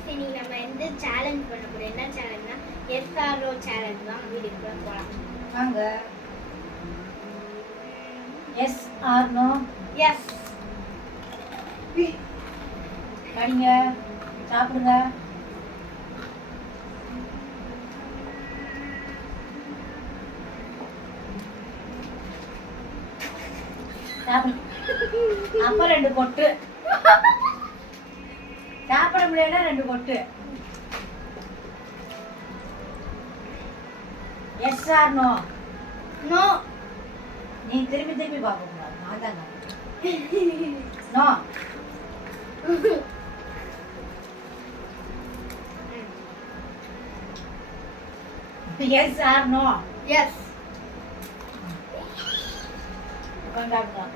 Friends, இன்னைக்கு நம்ம வந்து சேலஞ்ச் பண்ண போறோம். என்ன சேலஞ்ச்னா எஸ்ஆர்ஓ சேலஞ்ச் தான். வீடியோக்குள்ள போலாம் வாங்க. Yes or no? எஸ். கடிங்க, சாப்பிடுங்க. அப்ப 2 கொட்டு. சாப்பிட முடியல 2 கொட்டு. Yes or no? நோ. நீ திரும்பி திரும்பி பார்க்க கூடாது. நான் தான் no. Yes or no? Yes. கொண்டாடுங்க.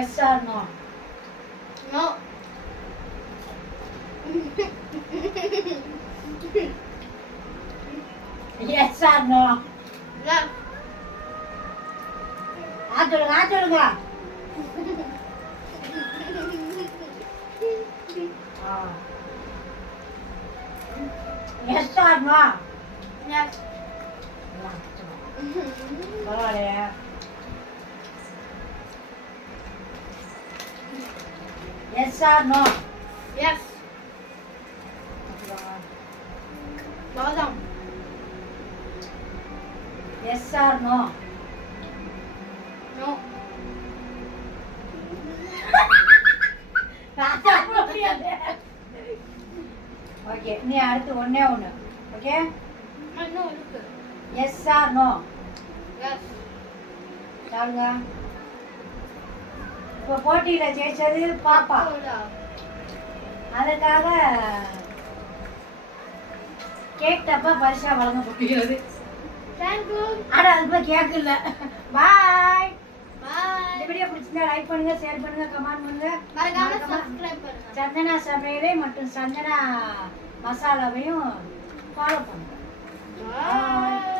Yes or no? No. Yes or no? Yes. ஆச்சலுங்க, ஆச்சலுங்க. Yes or no? எஸ். பரவாயில்லையா? Yes or no? எஸ். பாதாம். Yes or no? No. Okay, நீ அடுத்து ஒண்ணே ஒண்ணு. ஓகே, நோ இருக்கு. Yes or no? எஸ். சொல்லுங்க. இப்போ போட்டியில ஜெயிச்சது பாப்பா. அதுக்காக கேக் டப்பா பரிசா வழங்கப்படுகிறது. தேங்க்யூ. ஆனா அதுக்குள்ள கேக் இல்ல. பாய். பாய். இந்த வீடியோ பிடிச்சிருந்தா லைக் பண்ணுங்க, ஷேர் பண்ணுங்க, கமெண்ட் பண்ணுங்க. மறக்காம சப்ஸ்கிரைப் பண்ணுங்க. சந்தனா சமையலை மற்றும் சந்தனா மசாலாவையும் ஃபாலோ பண்ணுங்க. பாய்.